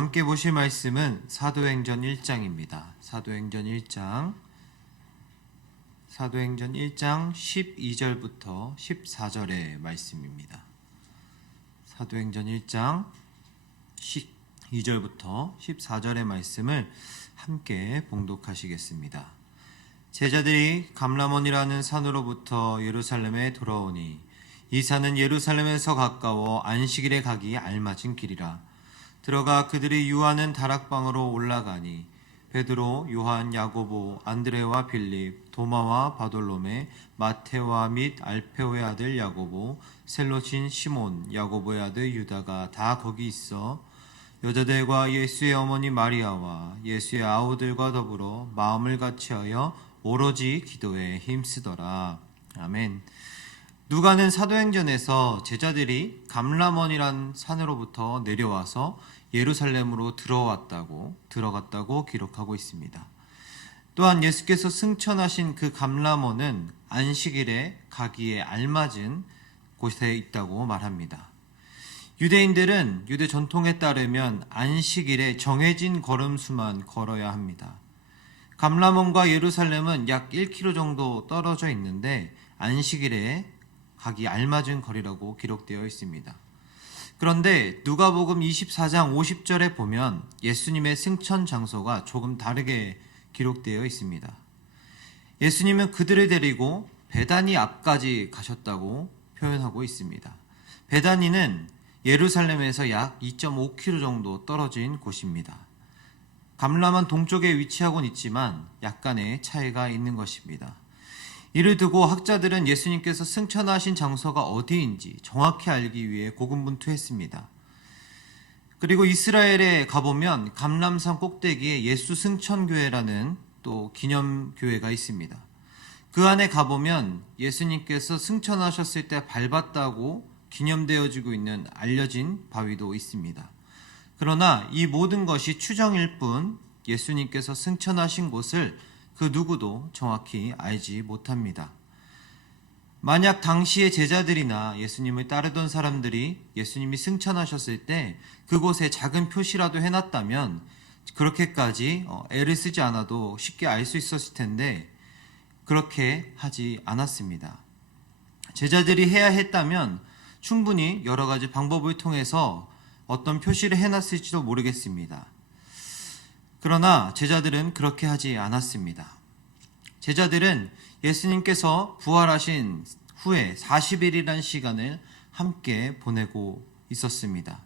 함께 보실 말씀은 사도행전 1장입니다. 사도행전 1장 12절부터 14절의 말씀입니다. 사도행전 1장 12절부터 14절의 말씀을 함께 봉독하시겠습니다. 제자들이 감람원이라는 산으로부터 예루살렘에 돌아오니 이 산은 예루살렘에서 가까워 안식일에 가기 알맞은 길이라. 들어가 그들이 유하는 다락방으로 올라가니 베드로, 요한, 야고보, 안드레와 빌립, 도마와 바돌로메, 마테와 및 알페오의 아들 야고보, 셀로친 시몬, 야고보의 아들 유다가 다 거기 있어 여자들과 예수의 어머니 마리아와 예수의 아우들과 더불어 마음을 같이하여 오로지 기도에 힘쓰더라. 아멘. 누가는 사도행전에서 제자들이 감람원이란 산으로부터 내려와서 예루살렘으로 들어갔다고 기록하고 있습니다. 또한 예수께서 승천하신 그 감람원은 안식일에 가기에 알맞은 곳에 있다고 말합니다. 유대인들은 유대 전통에 따르면 안식일에 정해진 걸음수만 걸어야 합니다. 감람원과 예루살렘은 약 1km 정도 떨어져 있는데 안식일에 가기 알맞은 거리라고 기록되어 있습니다. 그런데 누가복음 24장 50절에 보면 예수님의 승천 장소가 조금 다르게 기록되어 있습니다. 예수님은 그들을 데리고 베다니 앞까지 가셨다고 표현하고 있습니다. 베다니는 예루살렘에서 약 2.5km 정도 떨어진 곳입니다. 감람원 동쪽에 위치하고는 있지만 약간의 차이가 있는 것입니다. 이를 두고 학자들은 예수님께서 승천하신 장소가 어디인지 정확히 알기 위해 고군분투했습니다. 그리고 이스라엘에 가보면 감람산 꼭대기에 예수 승천교회라는 또 기념교회가 있습니다. 그 안에 가보면 예수님께서 승천하셨을 때 밟았다고 기념되어지고 있는 알려진 바위도 있습니다. 그러나 이 모든 것이 추정일 뿐 예수님께서 승천하신 곳을 그 누구도 정확히 알지 못합니다. 만약 당시의 제자들이나 예수님을 따르던 사람들이 예수님이 승천하셨을 때 그곳에 작은 표시라도 해놨다면 그렇게까지 애를 쓰지 않아도 쉽게 알 수 있었을 텐데 그렇게 하지 않았습니다. 제자들이 해야 했다면 충분히 여러 가지 방법을 통해서 어떤 표시를 해놨을지도 모르겠습니다. 그러나 제자들은 그렇게 하지 않았습니다. 제자들은 예수님께서 부활하신 후에 40일이라는 시간을 함께 보내고 있었습니다.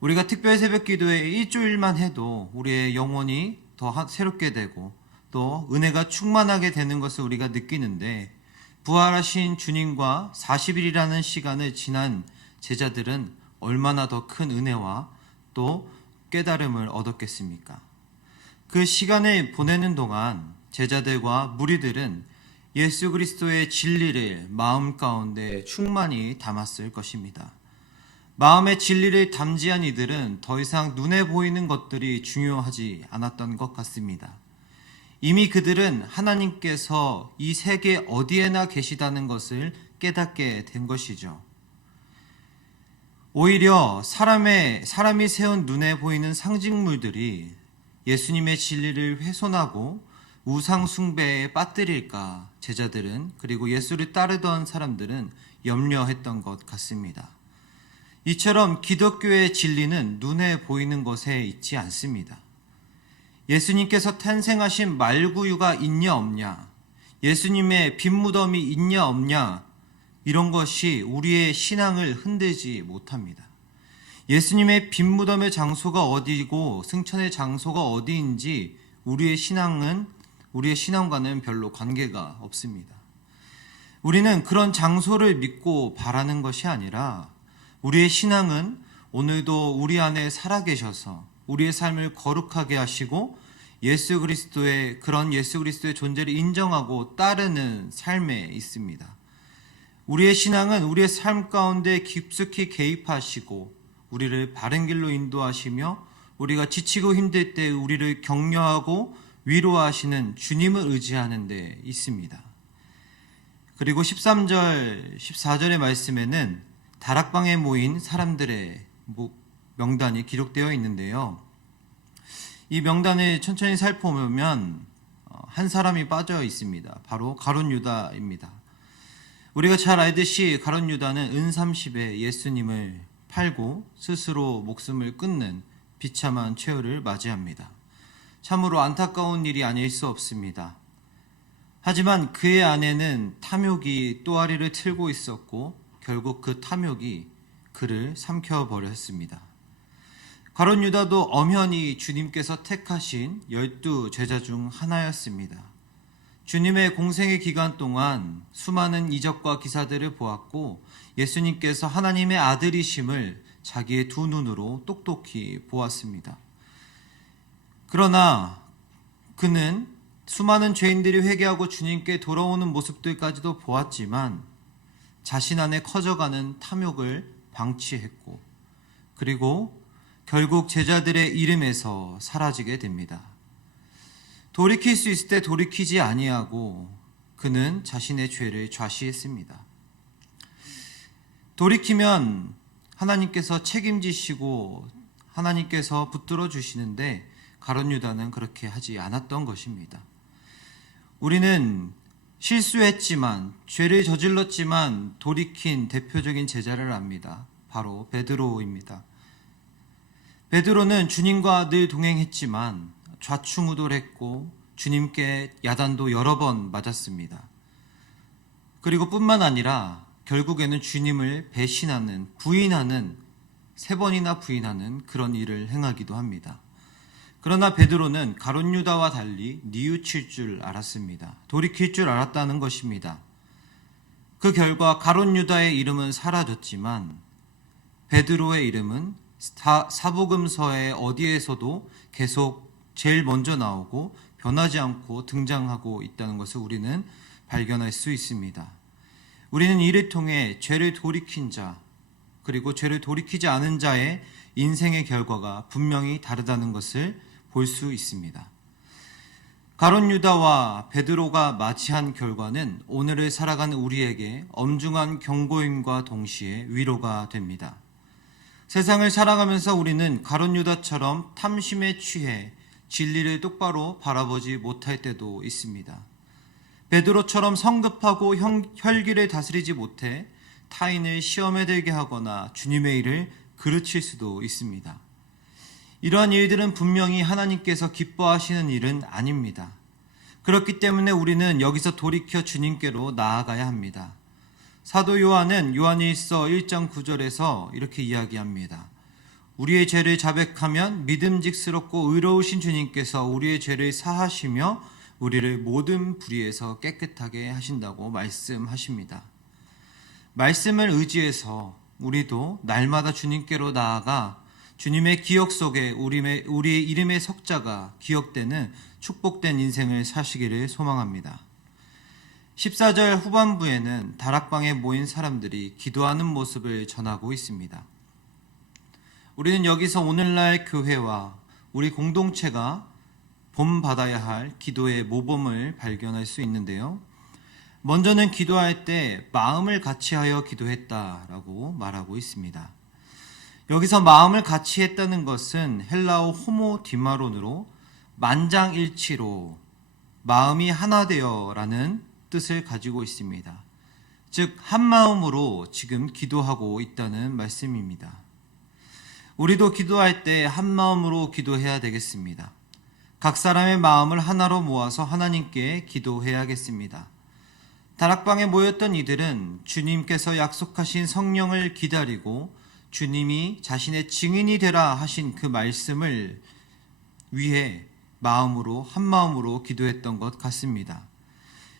우리가 특별 새벽 기도에 일주일만 해도 우리의 영혼이 더 새롭게 되고 또 은혜가 충만하게 되는 것을 우리가 느끼는데 부활하신 주님과 40일이라는 시간을 지난 제자들은 얼마나 더 큰 은혜와 또 깨달음을 얻었겠습니까? 그 시간을 보내는 동안 제자들과 무리들은 예수 그리스도의 진리를 마음 가운데 충만히 담았을 것입니다. 마음의 진리를 담지한 이들은 더 이상 눈에 보이는 것들이 중요하지 않았던 것 같습니다. 이미 그들은 하나님께서 이 세계 어디에나 계시다는 것을 깨닫게 된 것이죠. 오히려 사람이 세운 눈에 보이는 상징물들이 예수님의 진리를 훼손하고 우상 숭배에 빠뜨릴까 제자들은 그리고 예수를 따르던 사람들은 염려했던 것 같습니다. 이처럼 기독교의 진리는 눈에 보이는 것에 있지 않습니다. 예수님께서 탄생하신 말구유가 있냐 없냐, 예수님의 빈무덤이 있냐 없냐, 이런 것이 우리의 신앙을 흔들지 못합니다. 예수님의 빈무덤의 장소가 어디고 승천의 장소가 어디인지 우리의 신앙과는 별로 관계가 없습니다. 우리는 그런 장소를 믿고 바라는 것이 아니라 우리의 신앙은 오늘도 우리 안에 살아계셔서 우리의 삶을 거룩하게 하시고 예수 그리스도의 존재를 인정하고 따르는 삶에 있습니다. 우리의 신앙은 우리의 삶 가운데 깊숙이 개입하시고 우리를 바른 길로 인도하시며 우리가 지치고 힘들 때 우리를 격려하고 위로하시는 주님을 의지하는 데 있습니다. 그리고 13절, 14절의 말씀에는 다락방에 모인 사람들의 명단이 기록되어 있는데요. 이 명단을 천천히 살펴보면 한 사람이 빠져 있습니다. 바로 가룟 유다입니다. 우리가 잘 알듯이 가룟 유다는 은30에 예수님을 팔고 스스로 목숨을 끊는 비참한 최후를 맞이합니다. 참으로 안타까운 일이 아닐 수 없습니다. 하지만 그의 안에는 탐욕이 또아리를 틀고 있었고 결국 그 탐욕이 그를 삼켜버렸습니다. 가룟 유다도 엄연히 주님께서 택하신 12 제자 중 하나였습니다. 주님의 공생의 기간 동안 수많은 이적과 기사들을 보았고 예수님께서 하나님의 아들이심을 자기의 두 눈으로 똑똑히 보았습니다. 그러나 그는 수많은 죄인들이 회개하고 주님께 돌아오는 모습들까지도 보았지만 자신 안에 커져가는 탐욕을 방치했고 그리고 결국 제자들의 이름에서 사라지게 됩니다. 돌이킬 수 있을 때 돌이키지 아니하고 그는 자신의 죄를 좌시했습니다. 돌이키면 하나님께서 책임지시고 하나님께서 붙들어 주시는데 가룟 유다는 그렇게 하지 않았던 것입니다. 우리는 실수했지만 죄를 저질렀지만 돌이킨 대표적인 제자를 압니다. 바로 베드로입니다. 베드로는 주님과 늘 동행했지만 좌충우돌했고 주님께 야단도 여러 번 맞았습니다. 그리고 뿐만 아니라 결국에는 주님을 배신하는, 부인하는, 3번이나 부인하는 그런 일을 행하기도 합니다. 그러나 베드로는 가룟 유다와 달리 뉘우칠 줄 알았습니다. 돌이킬 줄 알았다는 것입니다. 그 결과 가룟 유다의 이름은 사라졌지만 베드로의 이름은 사복음서의 어디에서도 계속 제일 먼저 나오고 변하지 않고 등장하고 있다는 것을 우리는 발견할 수 있습니다. 우리는 이를 통해 죄를 돌이킨 자 그리고 죄를 돌이키지 않은 자의 인생의 결과가 분명히 다르다는 것을 볼 수 있습니다. 가룟 유다와 베드로가 맞이한 결과는 오늘을 살아가는 우리에게 엄중한 경고임과 동시에 위로가 됩니다. 세상을 살아가면서 우리는 가룟 유다처럼 탐심에 취해 진리를 똑바로 바라보지 못할 때도 있습니다. 베드로처럼 성급하고 혈기를 다스리지 못해 타인을 시험에 들게 하거나 주님의 일을 그르칠 수도 있습니다. 이러한 일들은 분명히 하나님께서 기뻐하시는 일은 아닙니다. 그렇기 때문에 우리는 여기서 돌이켜 주님께로 나아가야 합니다. 사도 요한은 요한일서 1장 9절에서 이렇게 이야기합니다. 우리의 죄를 자백하면 믿음직스럽고 의로우신 주님께서 우리의 죄를 사하시며 우리를 모든 불의에서 깨끗하게 하신다고 말씀하십니다. 말씀을 의지해서 우리도 날마다 주님께로 나아가 주님의 기억 속에 우리의 이름의 석자가 기억되는 축복된 인생을 사시기를 소망합니다. 14절 후반부에는 다락방에 모인 사람들이 기도하는 모습을 전하고 있습니다. 우리는 여기서 오늘날 교회와 우리 공동체가 본받아야 할 기도의 모범을 발견할 수 있는데요. 먼저는 기도할 때 마음을 같이하여 기도했다라고 말하고 있습니다. 여기서 마음을 같이 했다는 것은 헬라어 호모디마론으로 만장일치로 마음이 하나 되어라는 뜻을 가지고 있습니다. 즉 한마음으로 지금 기도하고 있다는 말씀입니다. 우리도 기도할 때 한마음으로 기도해야 되겠습니다. 각 사람의 마음을 하나로 모아서 하나님께 기도해야겠습니다. 다락방에 모였던 이들은 주님께서 약속하신 성령을 기다리고 주님이 자신의 증인이 되라 하신 그 말씀을 위해 마음으로 한마음으로 기도했던 것 같습니다.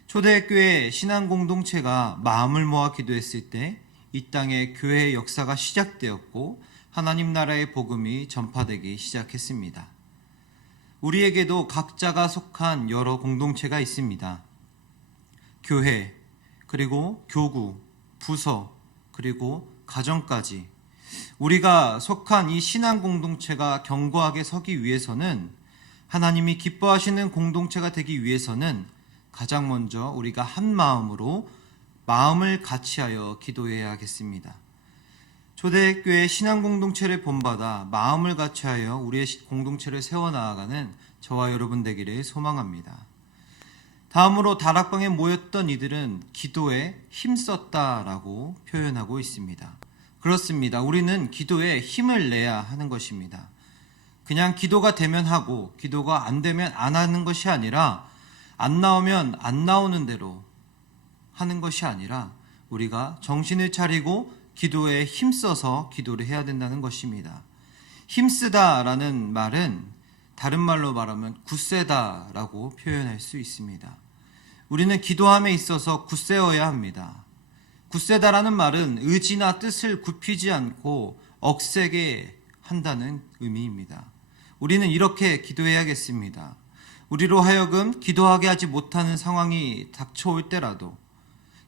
초대교회 신앙공동체가 마음을 모아 기도했을 때 이 땅에 교회의 역사가 시작되었고 하나님 나라의 복음이 전파되기 시작했습니다. 우리에게도 각자가 속한 여러 공동체가 있습니다. 교회, 그리고 교구, 부서, 그리고 가정까지 우리가 속한 이 신앙 공동체가 견고하게 서기 위해서는 하나님이 기뻐하시는 공동체가 되기 위해서는 가장 먼저 우리가 한 마음으로 마음을 같이하여 기도해야겠습니다. 초대교회 신앙 공동체를 본받아 마음을 같이하여 우리의 공동체를 세워나가는 저와 여러분 되기를 소망합니다. 다음으로 다락방에 모였던 이들은 기도에 힘썼다라고 표현하고 있습니다. 그렇습니다. 우리는 기도에 힘을 내야 하는 것입니다. 그냥 기도가 되면 하고 기도가 안 되면 안 하는 것이 아니라 안 나오면 안 나오는 대로 하는 것이 아니라 우리가 정신을 차리고 기도에 힘써서 기도를 해야 된다는 것입니다. 힘쓰다라는 말은 다른 말로 말하면 굳세다라고 표현할 수 있습니다. 우리는 기도함에 있어서 굳세어야 합니다. 굳세다라는 말은 의지나 뜻을 굽히지 않고 억세게 한다는 의미입니다. 우리는 이렇게 기도해야겠습니다. 우리로 하여금 기도하게 하지 못하는 상황이 닥쳐올 때라도,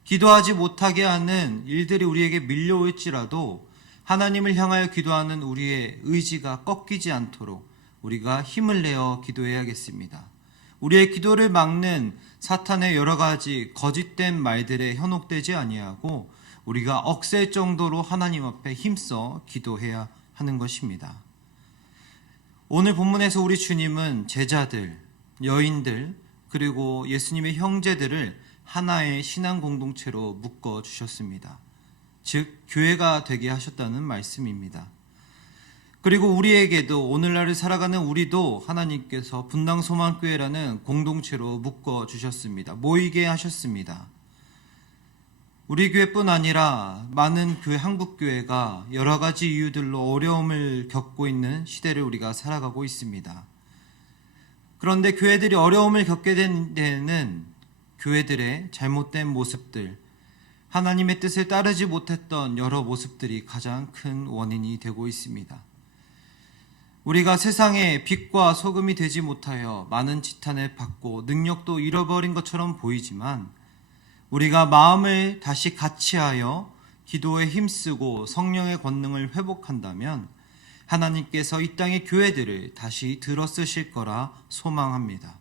기도하지 못하게 하는 일들이 우리에게 밀려올지라도 하나님을 향하여 기도하는 우리의 의지가 꺾이지 않도록 우리가 힘을 내어 기도해야겠습니다. 우리의 기도를 막는 사탄의 여러 가지 거짓된 말들에 현혹되지 아니하고 우리가 억셀 정도로 하나님 앞에 힘써 기도해야 하는 것입니다. 오늘 본문에서 우리 주님은 제자들, 여인들, 그리고 예수님의 형제들을 하나의 신앙 공동체로 묶어 주셨습니다. 즉 교회가 되게 하셨다는 말씀입니다. 그리고 우리에게도 오늘날을 살아가는 우리도 하나님께서 분당소망교회라는 공동체로 묶어 주셨습니다. 모이게 하셨습니다. 우리 교회뿐 아니라 많은 교회, 한국교회가 여러 가지 이유들로 어려움을 겪고 있는 시대를 우리가 살아가고 있습니다. 그런데 교회들이 어려움을 겪게 된 데에는 교회들의 잘못된 모습들, 하나님의 뜻을 따르지 못했던 여러 모습들이 가장 큰 원인이 되고 있습니다. 우리가 세상에 빛과 소금이 되지 못하여 많은 지탄을 받고 능력도 잃어버린 것처럼 보이지만 우리가 마음을 다시 같이하여 기도에 힘쓰고 성령의 권능을 회복한다면 하나님께서 이 땅의 교회들을 다시 들어쓰실 거라 소망합니다.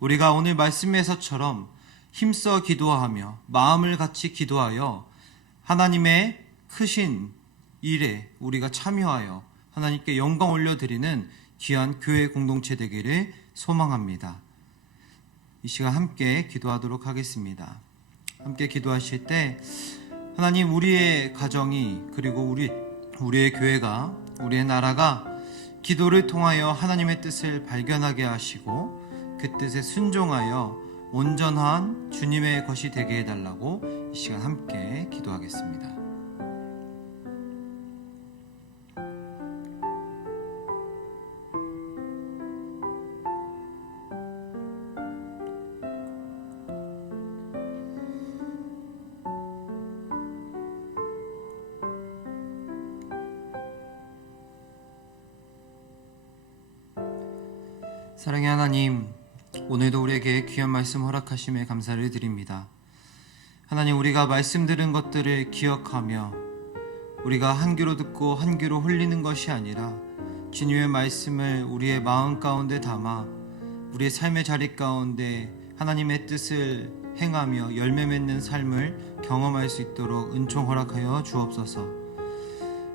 우리가 오늘 말씀에서처럼 힘써 기도하며 마음을 같이 기도하여 하나님의 크신 일에 우리가 참여하여 하나님께 영광 올려드리는 귀한 교회 공동체 되기를 소망합니다. 이 시간 함께 기도하도록 하겠습니다. 함께 기도하실 때 하나님, 우리의 가정이, 그리고 우리의 교회가, 우리의 나라가 기도를 통하여 하나님의 뜻을 발견하게 하시고 그 뜻에 순종하여 온전한 주님의 것이 되게 해달라고 이 시간 함께 기도하겠습니다. 사랑의 하나님, 오늘도 우리에게 귀한 말씀 허락하심에 감사를 드립니다. 하나님, 우리가 말씀 들은 것들을 기억하며 우리가 한 귀로 듣고 한 귀로 흘리는 것이 아니라 주님의 말씀을 우리의 마음 가운데 담아 우리의 삶의 자리 가운데 하나님의 뜻을 행하며 열매 맺는 삶을 경험할 수 있도록 은총 허락하여 주옵소서.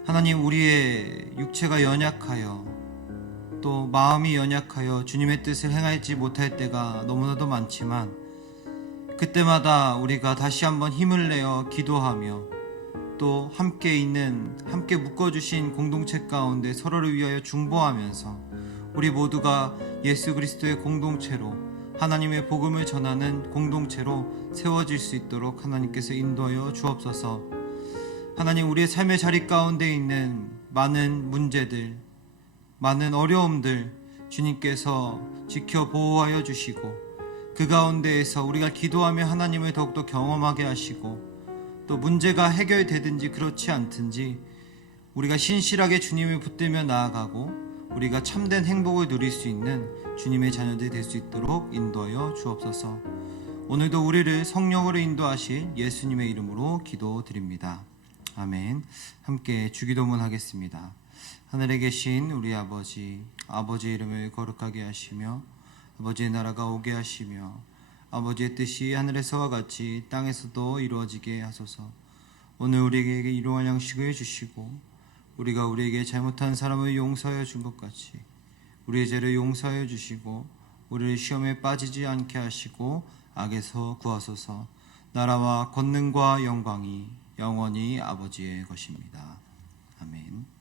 하나님, 우리의 육체가 연약하여 또 마음이 연약하여 주님의 뜻을 행하지 못할 때가 너무나도 많지만 그때마다 우리가 다시 한번 힘을 내어 기도하며 또 함께 묶어주신 공동체 가운데 서로를 위하여 중보하면서 우리 모두가 예수 그리스도의 공동체로 하나님의 복음을 전하는 공동체로 세워질 수 있도록 하나님께서 인도하여 주옵소서. 하나님, 우리의 삶의 자리 가운데 있는 많은 문제들, 많은 어려움들 주님께서 지켜 보호하여 주시고 그 가운데에서 우리가 기도하며 하나님을 더욱더 경험하게 하시고 또 문제가 해결되든지 그렇지 않든지 우리가 신실하게 주님을 붙들며 나아가고 우리가 참된 행복을 누릴 수 있는 주님의 자녀들이 될 수 있도록 인도하여 주옵소서. 오늘도 우리를 성령으로 인도하실 예수님의 이름으로 기도드립니다. 아멘. 함께 주기도문 하겠습니다. 하늘에 계신 우리 아버지, 아버지의 이름을 거룩하게 하시며 아버지의 나라가 오게 하시며 아버지의 뜻이 하늘에서와 같이 땅에서도 이루어지게 하소서. 오늘 우리에게 일용할 양식을 주시고 우리가 우리에게 잘못한 사람을 용서하여 준 것 같이 우리의 죄를 용서하여 주시고 우리를 시험에 빠지지 않게 하시고 악에서 구하소서. 나라와 권능과 영광이 영원히 아버지의 것입니다. 아멘.